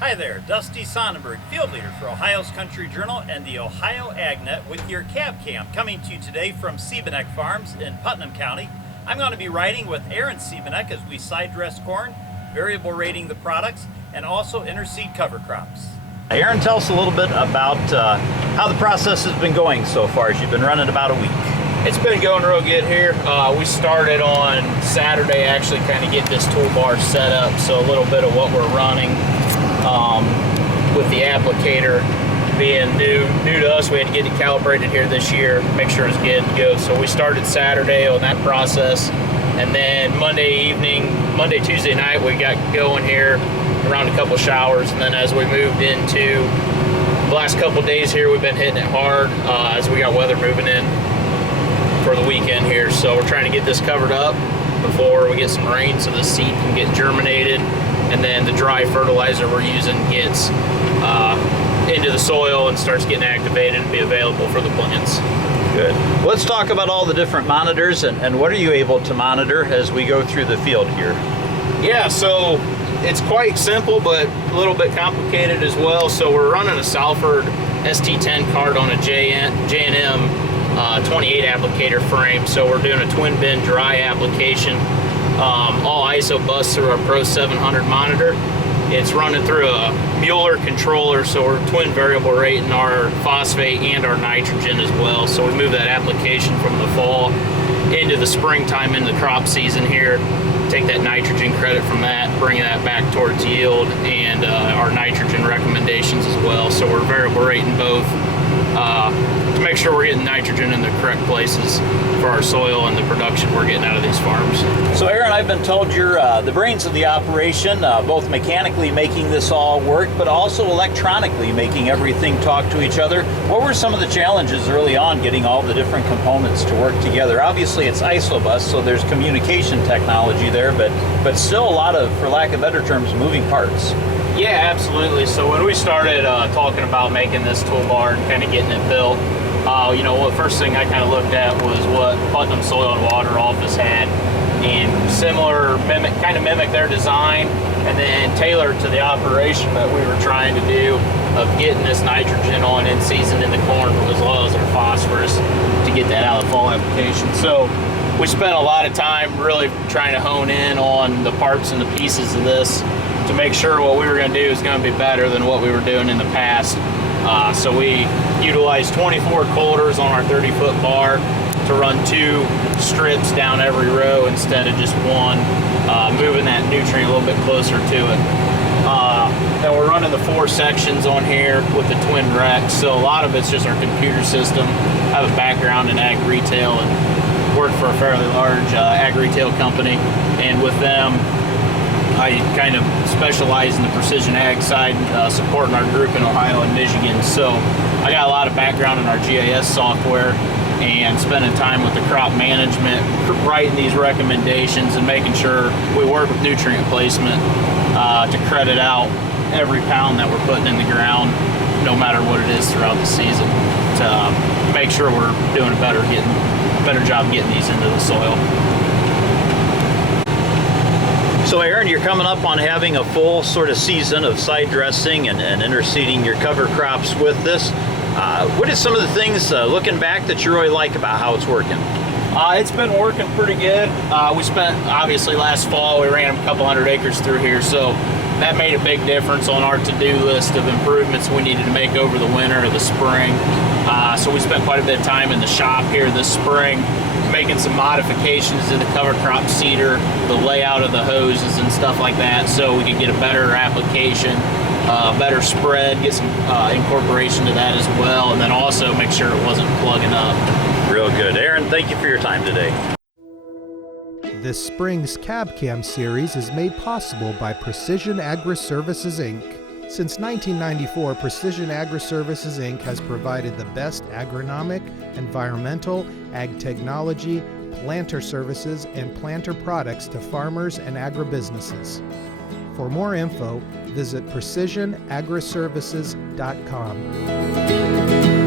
Hi there, Dusty Sonnenberg, field leader for Ohio's Country Journal and the Ohio AgNet with your Cab Cam, coming to you today from Siebenek Farms in Putnam County. I'm going to be riding with Aaron Siebenek as we side dress corn, variable rating the products, and also interseed cover crops. Aaron, tell us a little bit about how the process has been going so far as you've been running about a week. It's been going real good here. We started on Saturday, actually kind of get this toolbar set up, so a little bit of what we're running with the applicator being new to us. We had to get it calibrated here this year, make sure it's good to go. So we started Saturday on that process, and then Tuesday night, we got going here around a couple showers, and then as we moved into the last couple days here, we've been hitting it hard as we got weather moving in for the weekend here. So we're trying to get this covered up before we get some rain so the seed can get germinated, and then the dry fertilizer we're using gets into the soil and starts getting activated and be available for the plants. Good. Let's talk about all the different monitors and what are you able to monitor as we go through the field here? Yeah, so it's quite simple but a little bit complicated as well. So we're running a Salford ST10 card on a J&M 28 applicator frame, so we're doing a twin bin dry application, all ISO bus through our Pro 700 monitor. It's running through a Mueller controller, so we're twin variable rating our phosphate and our nitrogen as well. So we move that application from the fall into the springtime, into the crop season here, take that nitrogen credit from that, bring that back towards yield and our nitrogen recommendations as well. So we're variable rating both to make sure we're getting nitrogen in the correct places for our soil and the production we're getting out of these farms. So Aaron, I've been told you're the brains of the operation, both mechanically making this all work, but also electronically making everything talk to each other. What were some of the challenges early on getting all the different components to work together? Obviously it's ISOBUS, so there's communication technology there, but still a lot of, for lack of better terms, moving parts. Yeah, absolutely. So when we started talking about making this toolbar and kind of getting it built, the first thing I kind of looked at was what Putnam Soil and Water Office had, and mimic their design, and then tailor to the operation that we were trying to do of getting this nitrogen on in season in the corn as well as our phosphorus to get that out of the fall application. So we spent a lot of time really trying to hone in on the parts and the pieces of this to make sure what we were going to do is going to be better than what we were doing in the past. So we utilized 24 coulters on our 30-foot bar to run 2 strips down every row instead of just one, moving that nutrient a little bit closer to it. Then we're running the 4 sections on here with the twin recs, so a lot of it's just our computer system. I have a background in ag retail and worked for a fairly large ag retail company, and with them I kind of specialize in the precision ag side, supporting our group in Ohio and Michigan. So I got a lot of background in our GIS software and spending time with the crop management, writing these recommendations and making sure we work with nutrient placement to credit out every pound that we're putting in the ground, no matter what it is throughout the season, to make sure we're doing a better job getting these into the soil. So Aaron, you're coming up on having a full sort of season of side dressing and interseeding your cover crops with this. What are some of the things, looking back, that you really like about how it's working? It's been working pretty good. We spent, obviously last fall, we ran a couple hundred acres through here, so that made a big difference on our to-do list of improvements we needed to make over the winter or the spring. So we spent quite a bit of time in the shop here this spring, making some modifications to the cover crop seeder, the layout of the hoses and stuff like that, so we could get a better application, better spread, get some incorporation to that as well, and then also make sure it wasn't plugging up. Real good. Aaron, thank you for your time today. This spring's Cab Cam series is made possible by Precision Agri-Services, Inc. Since 1994, Precision Agri-Services, Inc. has provided the best agronomic, environmental, ag technology, planter services, and planter products to farmers and agribusinesses. For more info, visit precisionagriservices.com.